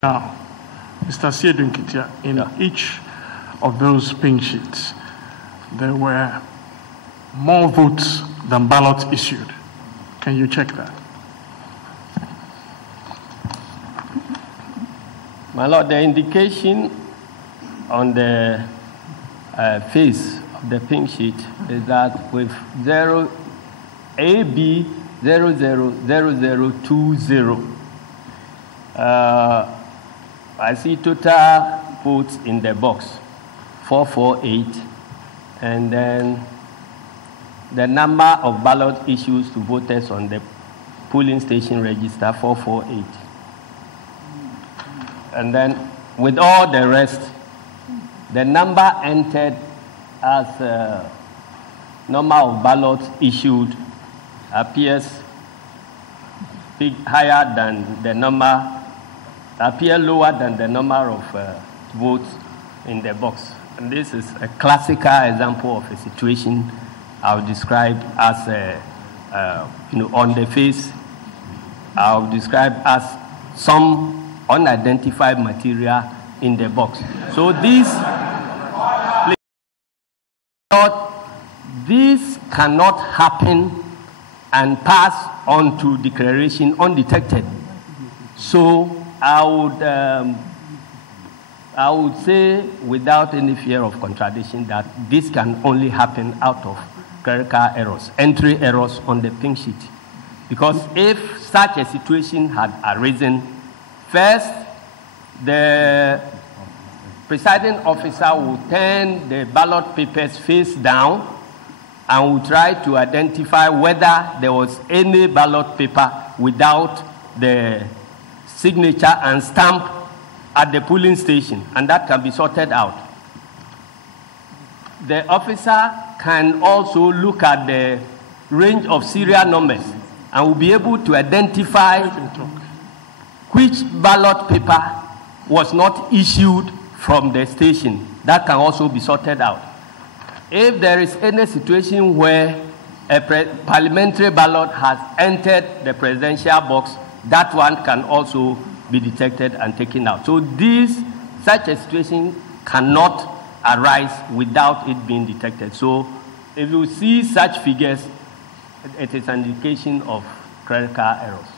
Now, Mr. Siedunkitia, in each of those pink sheets, there were more votes than ballots issued. Can you check that? My Lord, the indication on the face of the pink sheet is that with AB 000020, I see total votes in the box, 448, and then the number of ballot issues to voters on the polling station register, 448. And then with all the rest, the number entered as number of ballots issued appears higher than the number, appear lower than the number of votes in the box. And this is a classical example of a situation I'll describe as on the face, I'll describe as some unidentified material in the box. So this cannot happen and pass on to declaration undetected. So I would say without any fear of contradiction that this can only happen out of clerical errors, entry errors on the pink sheet. Because if such a situation had arisen, first, the presiding officer will turn the ballot papers face down and will try to identify whether there was any ballot paper without the signature and stamp at the polling station, and that can be sorted out. The officer can also look at the range of serial numbers and will be able to identify which ballot paper was not issued from the station. That can also be sorted out. If there is any situation where a parliamentary ballot has entered the presidential box, that one can also be detected and taken out. So such a situation cannot arise without it being detected. So if you see such figures, it is an indication of clerical errors.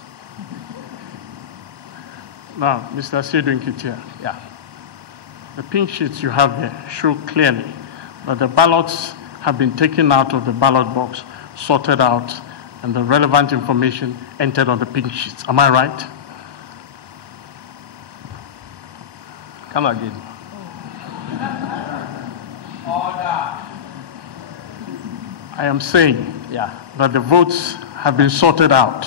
Now, Mr. Siedunkitia, yeah. The pink sheets you have there show clearly that the ballots have been taken out of the ballot box, sorted out, and the relevant information entered on the pink sheets. Am I right? Come again. Order. I am saying that the votes have been sorted out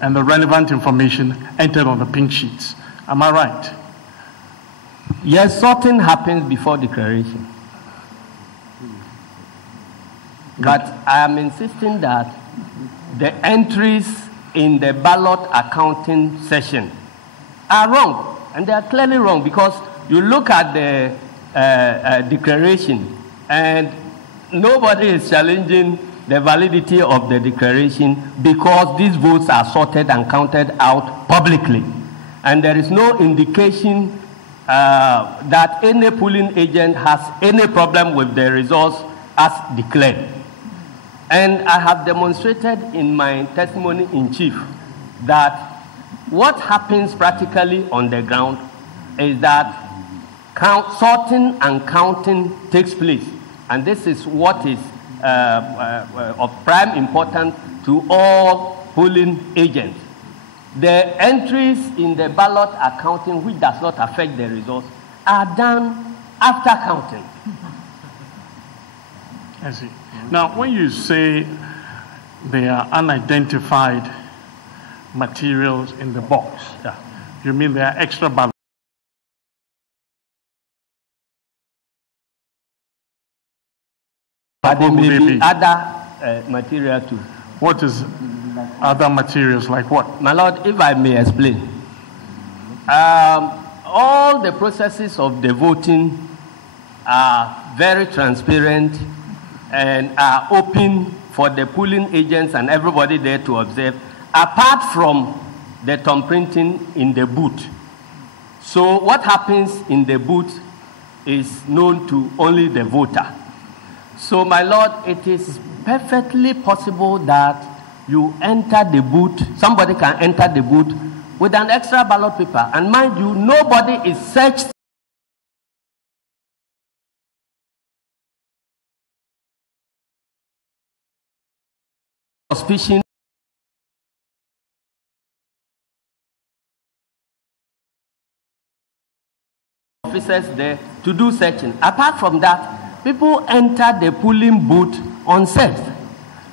and the relevant information entered on the pink sheets. Am I right? Yes, sorting happens before declaration. But I am insisting that the entries in the ballot accounting session are wrong. And they are clearly wrong because you look at the declaration and nobody is challenging the validity of the declaration because these votes are sorted and counted out publicly. And there is no indication that any polling agent has any problem with the results as declared. And I have demonstrated in my testimony in chief that what happens practically on the ground is that sorting and counting takes place. And this is what is of prime importance to all polling agents. The entries in the ballot accounting, which does not affect the results, are done after counting. I see. Now, when you say they are unidentified materials in the box, you mean they are extra ballots? But there may be other material too. What is other materials, like what? My Lord, if I may explain. All the processes of the voting are very transparent and are open for the polling agents and everybody there to observe, apart from the thumb printing in the booth. So what happens in the booth is known to only the voter. So, my Lord, it is perfectly possible that you enter the booth, somebody can enter the booth with an extra ballot paper. And mind you, nobody is searched suspicion officers there to do searching. Apart from that, people enter the polling booth unsearched.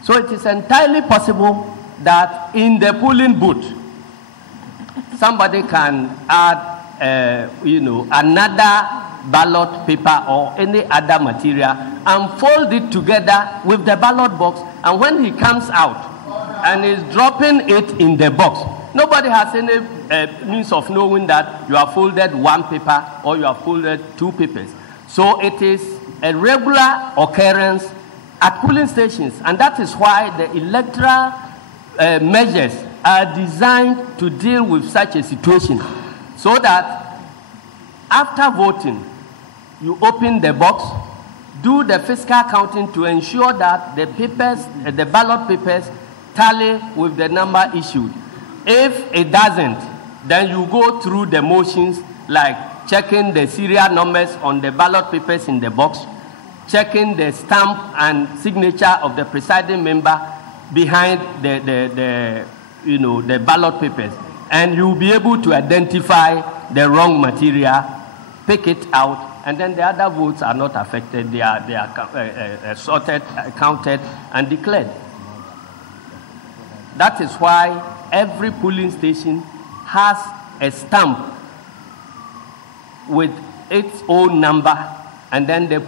So it is entirely possible that in the polling booth, somebody can add, another ballot paper or any other material and fold it together with the ballot box. And when he comes out and is dropping it in the box, nobody has any means of knowing that you have folded one paper or you have folded two papers. So it is a regular occurrence at polling stations, and that is why the electoral measures are designed to deal with such a situation, so that after voting, you open the box, do the physical counting to ensure that the papers, the ballot papers, tally with the number issued. If it doesn't, then you go through the motions like checking the serial numbers on the ballot papers in the box, checking the stamp and signature of the presiding member behind the ballot papers, and you'll be able to identify the wrong material, pick it out, and then the other votes are not affected. They are sorted, counted, and declared. That is why every polling station has a stamp with its own number, and then the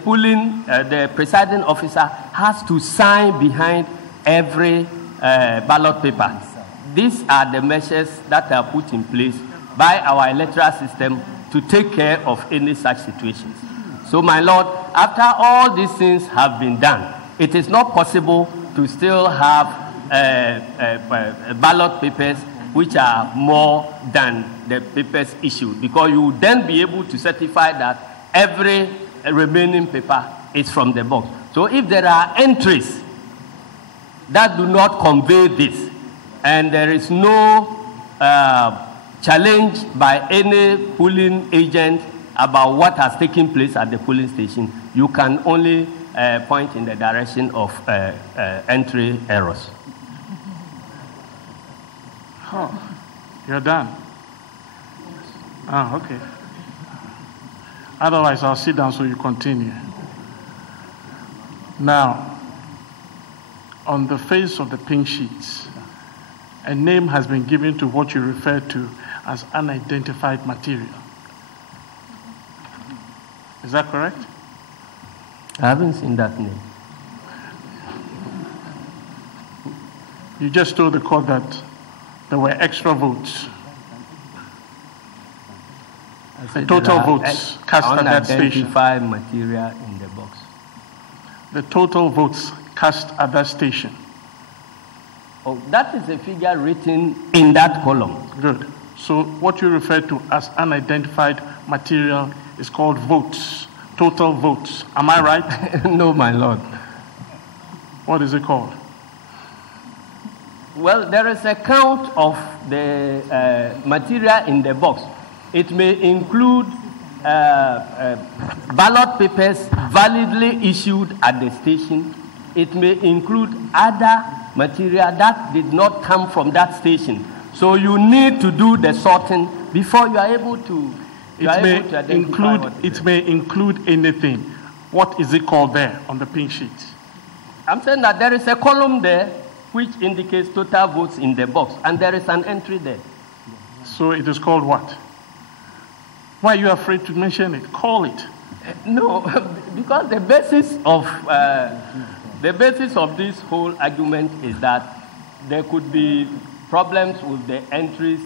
presiding officer has to sign behind every ballot paper. These are the measures that are put in place by our electoral system to take care of any such situations. So, my Lord, after all these things have been done, it is not possible to still have ballot papers which are more than the papers issued, because you would then be able to certify that every remaining paper is from the box. So if there are entries that do not convey this, and there is no challenge by any polling agent about what has taken place at the polling station, you can only point in the direction of entry errors. Oh, you're done. Ah, okay. Otherwise, I'll sit down so you continue. Now, on the face of the pink sheets, a name has been given to what you refer to as unidentified material. Is that correct? I haven't seen that name. You just told the court that there were extra votes. The total votes cast at that station. Unidentified material in the box. The total votes cast at that station. Oh, that is a figure written in that column. Good. So what you refer to as unidentified material is called votes, total votes. Am I right? No, my Lord. What is it called? Well, there is a count of the material in the box. It may include ballot papers validly issued at the station. It may include other material that did not come from that station. So you need to do the sorting before you are able to. It may include anything. What is it called there on the pink sheet? I'm saying that there is a column there which indicates total votes in the box, and there is an entry there. So it is called what? Why are you afraid to mention it? Call it. No, because the basis of this whole argument is that there could be problems with the entries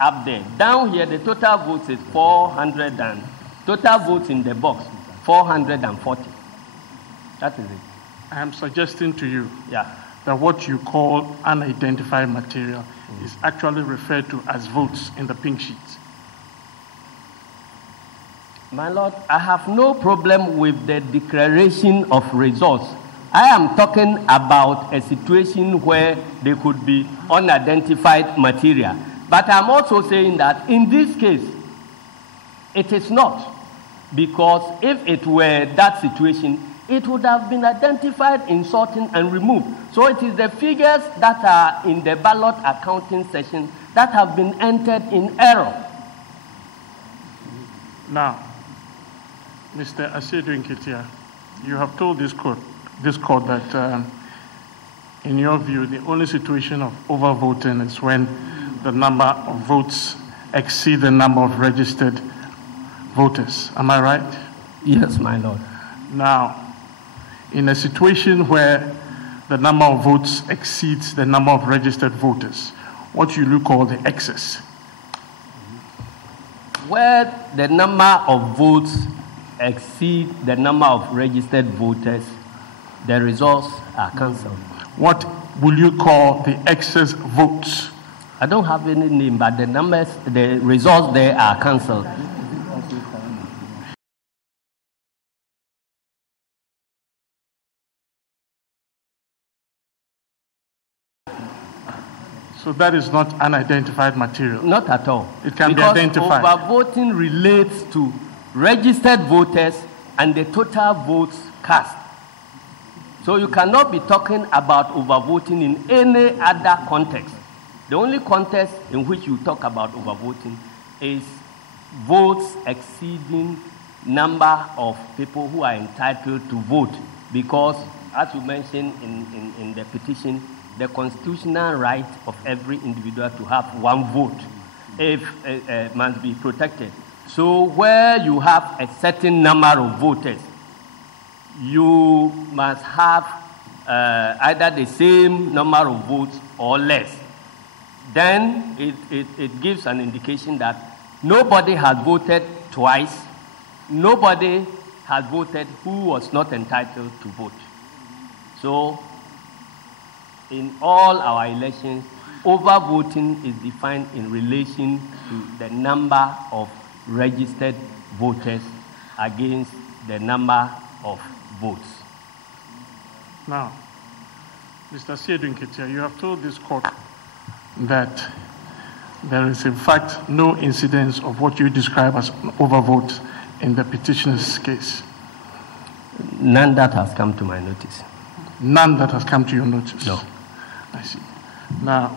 up there. Down here, the total votes is 400, and total votes in the box, 440. That is it. I am suggesting to you that what you call unidentified material is actually referred to as votes in the pink sheet. My Lord, I have no problem with the declaration of results. I am talking about a situation where there could be unidentified material. But I'm also saying that in this case, it is not. Because if it were that situation, it would have been identified in sorting and removed. So it is the figures that are in the ballot accounting session that have been entered in error. Now, Mr. Asiedu Nketia, you have told this court that in your view, the only situation of overvoting is when the number of votes exceed the number of registered voters. Am I right? Yes, my Lord. Now, in a situation where the number of votes exceeds the number of registered voters, what you call the excess? Where the number of votes exceed the number of registered voters, the results are cancelled. What will you call the excess votes? I don't have any name, but the results there are cancelled. So that is not unidentified material? Not at all. It can be identified. Because overvoting relates to registered voters and the total votes cast. So you cannot be talking about overvoting in any other context. The only context in which you talk about overvoting is votes exceeding number of people who are entitled to vote. Because, as you mentioned in the petition, the constitutional right of every individual to have one vote must be protected. So where you have a certain number of voters, you must have either the same number of votes or less. Then it gives an indication that nobody has voted twice, nobody has voted who was not entitled to vote. So in all our elections, overvoting is defined in relation to the number of registered voters against the number of votes. Now, Mr. Asiedu Nketia, you have told this court that there is in fact no incidence of what you describe as an overvote in the petitioner's case. None that has come to my notice. None that has come to your notice? No. I see. Now,